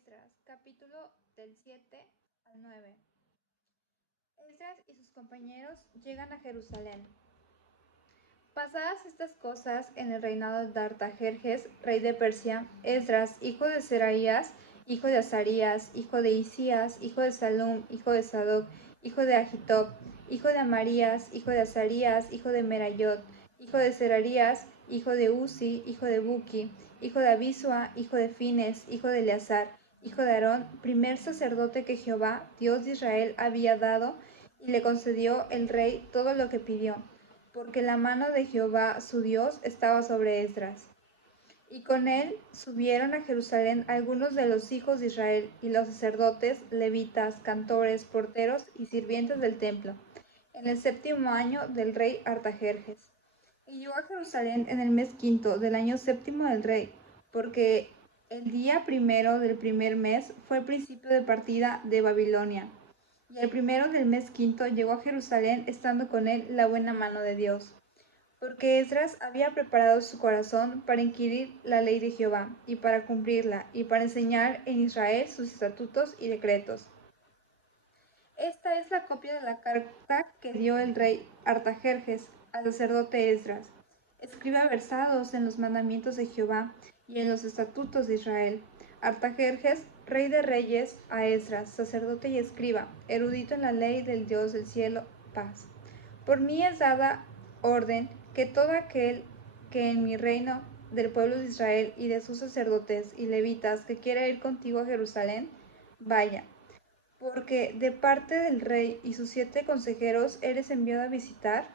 Esdras, capítulo del 7 al 9. Esdras y sus compañeros llegan a Jerusalén. Pasadas estas cosas en el reinado de Artajerjes, rey de Persia, Esdras, hijo de Seraías, hijo de Azarías, hijo de Isías, hijo de Salum, hijo de Sadoc, hijo de Agitob, hijo de Amarías, hijo de Azarías, hijo de Merayot, hijo de Serarías, hijo de Uzi, hijo de Buki, hijo de Abisua, hijo de Fines, hijo de Eleazar, hijo de Aarón, primer sacerdote que Jehová, Dios de Israel, había dado, y le concedió el rey todo lo que pidió, porque la mano de Jehová su Dios estaba sobre Esdras. Y con él subieron a Jerusalén algunos de los hijos de Israel, y los sacerdotes, levitas, cantores, porteros y sirvientes del templo, en el 7º año del rey Artajerjes. Y llegó a Jerusalén en el mes 5 del año 7 del rey, porque el día 1 del primer mes fue el principio de partida de Babilonia. Y el 1 del mes 5 llegó a Jerusalén estando con él la buena mano de Dios, porque Esdras había preparado su corazón para inquirir la ley de Jehová, y para cumplirla, y para enseñar en Israel sus estatutos y decretos. Esta es la copia de la carta que dio el rey Artajerjes al sacerdote Esdras. Escribe versados en los mandamientos de Jehová y en los estatutos de Israel. Artajerjes, rey de reyes, a Esdras, sacerdote y escriba, erudito en la ley del Dios del cielo, paz. Por mí es dada orden que todo aquel que en mi reino del pueblo de Israel y de sus sacerdotes y levitas que quiera ir contigo a Jerusalén, vaya, porque de parte del rey y sus 7 consejeros eres enviado a visitar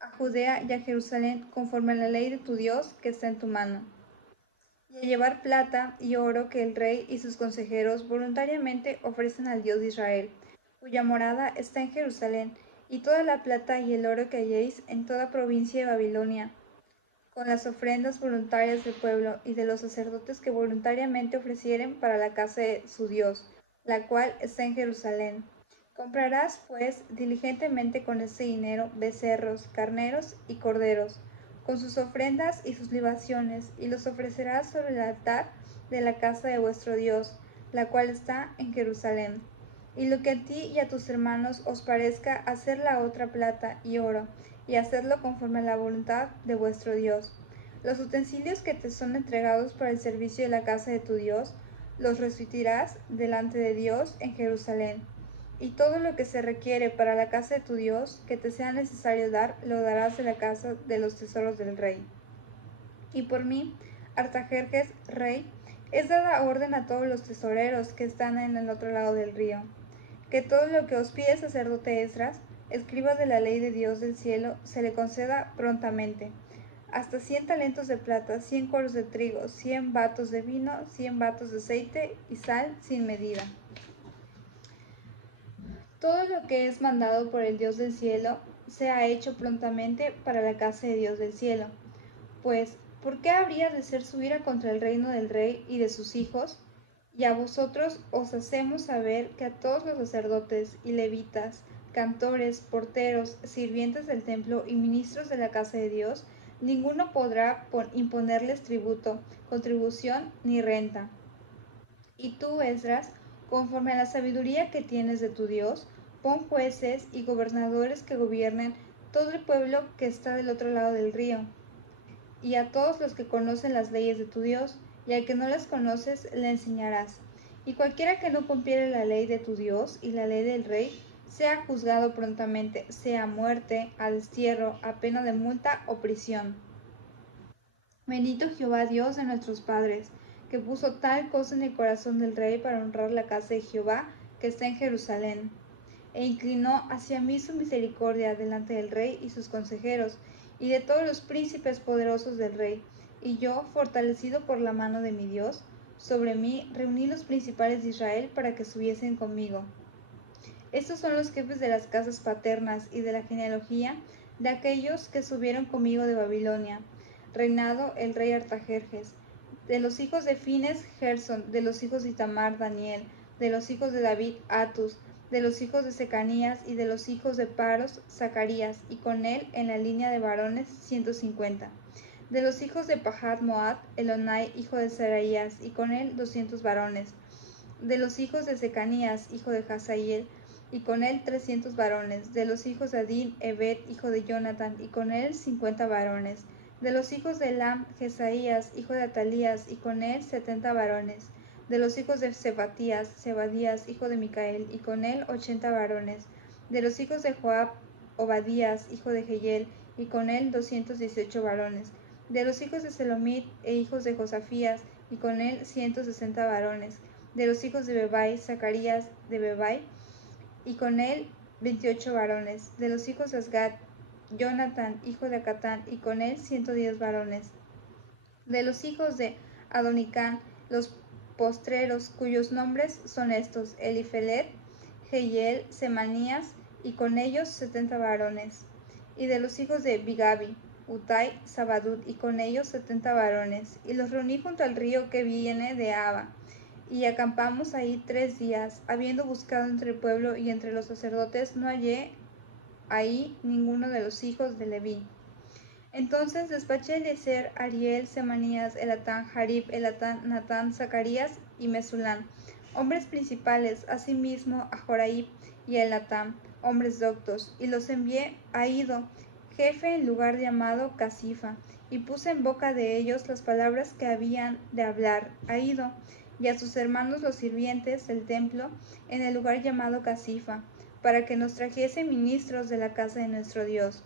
a Judea y a Jerusalén conforme a la ley de tu Dios que está en tu mano, y a llevar plata y oro que el rey y sus consejeros voluntariamente ofrecen al Dios de Israel, cuya morada está en Jerusalén, y toda la plata y el oro que halléis en toda provincia de Babilonia, con las ofrendas voluntarias del pueblo y de los sacerdotes que voluntariamente ofrecieren para la casa de su Dios, la cual está en Jerusalén. Comprarás, pues, diligentemente con ese dinero becerros, carneros y corderos, con sus ofrendas y sus libaciones, y los ofrecerás sobre el altar de la casa de vuestro Dios, la cual está en Jerusalén. Y lo que a ti y a tus hermanos os parezca hacer la otra plata y oro, y hacedlo conforme a la voluntad de vuestro Dios. Los utensilios que te son entregados para el servicio de la casa de tu Dios, los restituirás delante de Dios en Jerusalén. Y todo lo que se requiere para la casa de tu Dios, que te sea necesario dar, lo darás de la casa de los tesoros del rey. Y por mí, Artajerjes, rey, es dada orden a todos los tesoreros que están en el otro lado del río, que todo lo que os pide el sacerdote Esdras, escriba de la ley de Dios del cielo, se le conceda prontamente. Hasta 100 talentos de plata, 100 coros de trigo, 100 batos de vino, 100 batos de aceite y sal sin medida. Todo lo que es mandado por el Dios del cielo sea hecho prontamente para la casa de Dios del cielo. Pues, ¿por qué habría de ser su ira contra el reino del rey y de sus hijos? Y a vosotros os hacemos saber que a todos los sacerdotes y levitas, cantores, porteros, sirvientes del templo y ministros de la casa de Dios, ninguno podrá imponerles tributo, contribución ni renta. Y tú, Esdras, conforme a la sabiduría que tienes de tu Dios, pon jueces y gobernadores que gobiernen todo el pueblo que está del otro lado del río, y a todos los que conocen las leyes de tu Dios, y al que no las conoces le enseñarás. Y cualquiera que no cumpliere la ley de tu Dios y la ley del rey, sea juzgado prontamente, sea a muerte, a destierro, a pena de multa o prisión. Bendito Jehová Dios de nuestros padres, que puso tal cosa en el corazón del rey para honrar la casa de Jehová que está en Jerusalén, e inclinó hacia mí su misericordia delante del rey y sus consejeros, y de todos los príncipes poderosos del rey. Y yo, fortalecido por la mano de mi Dios, sobre mí reuní los principales de Israel para que subiesen conmigo. Estos son los jefes de las casas paternas y de la genealogía de aquellos que subieron conmigo de Babilonia, reinado el rey Artajerjes. De los hijos de Fines, Gerson; de los hijos de Itamar, Daniel; de los hijos de David, Atus; de los hijos de Secanías; y de los hijos de Paros, Zacarías; y con él en la línea de varones 150. De los hijos de Pahat Moab, Elonai, hijo de Seraías, y con él 200 varones. De los hijos de Secanías, hijo de Hazael, y con él 300 varones. De los hijos de Adín, Ebed, hijo de Jonathan, y con él 50 varones. De los hijos de Elam, Jesaías, hijo de Atalías, y con él 70 varones. De los hijos de Sebatías, Zebadías, hijo de Micael, y con él 80 varones. De los hijos de Joab, Obadías, hijo de Jehiel, y con él 218 varones. De los hijos de Selomit e hijos de Josafías, y con él 160 varones. De los hijos de Bebai, Zacarías de Bebai, y con él 28 varones. De los hijos de Asgat, Jonathan, hijo de Acatán, y con él 110 varones. De los hijos de Adonicán, los postreros, cuyos nombres son estos: Elifelet, Jehiel, Semanías, y con ellos 70 varones. Y de los hijos de Bigabi, Utai, Sabadut, y con ellos 70 varones. Y los reuní junto al río que viene de Aba. Y acampamos ahí 3 días. Habiendo buscado entre el pueblo y entre los sacerdotes, no hallé ahí ninguno de los hijos de Leví. Entonces despaché Eliezer, Ariel, Semanías, Elatán, Jarib, Elatán, Natán, Zacarías y Mesulán, hombres principales, asimismo a Joraib y a Elatán, hombres doctos, y los envié a Ido, jefe en lugar llamado Casifa, y puse en boca de ellos las palabras que habían de hablar a Ido, y a sus hermanos los sirvientes del templo en el lugar llamado Casifa, para que nos trajese ministros de la casa de nuestro Dios.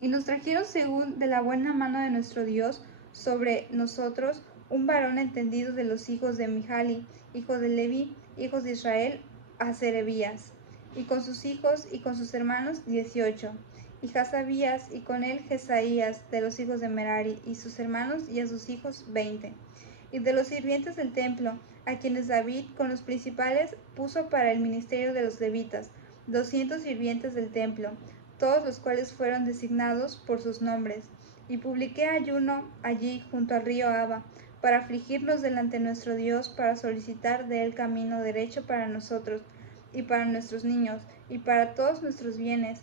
Y nos trajeron según de la buena mano de nuestro Dios sobre nosotros un varón entendido de los hijos de Mijali, hijo de Leví, hijos de Israel, a Serebías, y con sus hijos y con sus hermanos 18, y Hasabías, y con él Jesaías, de los hijos de Merari, y sus hermanos y a sus hijos 20. Y de los sirvientes del templo, a quienes David con los principales puso para el ministerio de los levitas, 200 sirvientes del templo, todos los cuales fueron designados por sus nombres. Y publiqué ayuno allí junto al río Aba, para afligirnos delante de nuestro Dios, para solicitar de él camino derecho para nosotros, y para nuestros niños, y para todos nuestros bienes,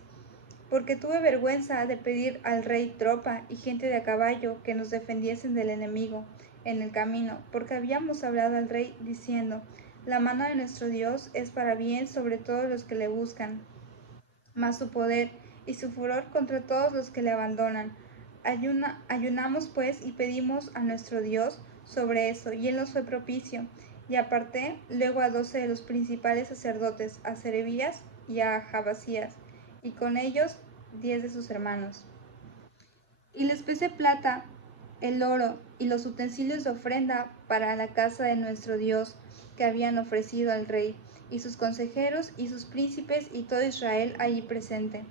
porque tuve vergüenza de pedir al rey tropa y gente de a caballo que nos defendiesen del enemigo en el camino, porque habíamos hablado al rey diciendo: la mano de nuestro Dios es para bien sobre todos los que le buscan, mas su poder y su furor contra todos los que le abandonan. Ayunamos pues y pedimos a nuestro Dios sobre eso, y él nos fue propicio. Y aparté luego a 12 de los principales sacerdotes, a Serebías y a Jabasías, y con ellos 10 de sus hermanos. Y les pesé plata, el oro y los utensilios de ofrenda para la casa de nuestro Dios que habían ofrecido al rey, y sus consejeros y sus príncipes y todo Israel allí presente.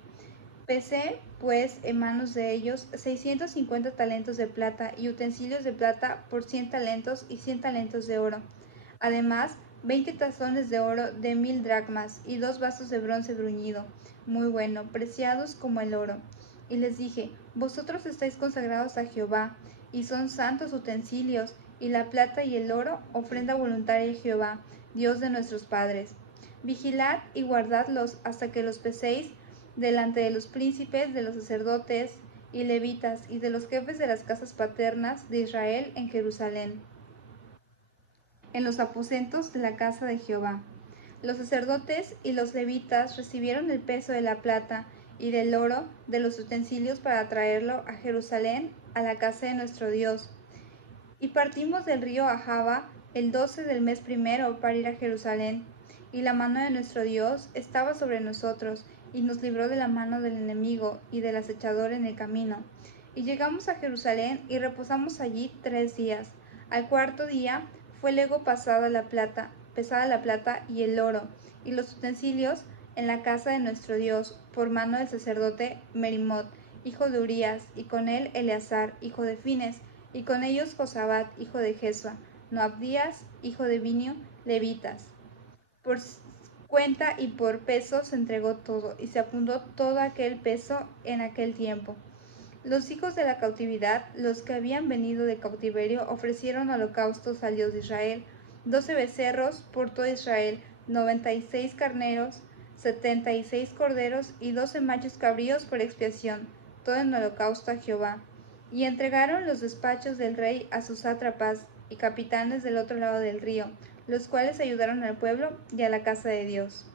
Pesé, pues, en manos de ellos 650 talentos de plata y utensilios de plata por 100 talentos y 100 talentos de oro. Además, 20 tazones de oro de 1000 dracmas y 2 vasos de bronce bruñido, muy bueno, preciados como el oro. Y les dije: vosotros estáis consagrados a Jehová, y son santos utensilios, y la plata y el oro, ofrenda voluntaria a Jehová, Dios de nuestros padres. Vigilad y guardadlos hasta que los peséis delante de los príncipes, de los sacerdotes y levitas, y de los jefes de las casas paternas de Israel en Jerusalén, en los aposentos de la casa de Jehová. Los sacerdotes y los levitas recibieron el peso de la plata y del oro de los utensilios para traerlo a Jerusalén, a la casa de nuestro Dios. Y partimos del río Ahava el 12 del mes primero para ir a Jerusalén, y la mano de nuestro Dios estaba sobre nosotros, y nos libró de la mano del enemigo y del acechador en el camino. Y llegamos a Jerusalén y reposamos allí 3 días. Al cuarto día fue luego pesada la plata y el oro, y los utensilios en la casa de nuestro Dios, por mano del sacerdote Merimot, hijo de Urías, y con él Eleazar, hijo de Fines, y con ellos Josabat, hijo de Jesua, Noabdías, hijo de Binio, levitas. Por cuenta y por peso se entregó todo, y se apuntó todo aquel peso en aquel tiempo. Los hijos de la cautividad, los que habían venido de cautiverio, ofrecieron holocaustos al Dios de Israel: 12 becerros por todo Israel, 96 carneros, 76 corderos y 12 machos cabríos por expiación, todo en holocausto a Jehová. y entregaron los despachos del rey a sus sátrapas y capitanes del otro lado del río, los cuales ayudaron al pueblo y a la casa de Dios.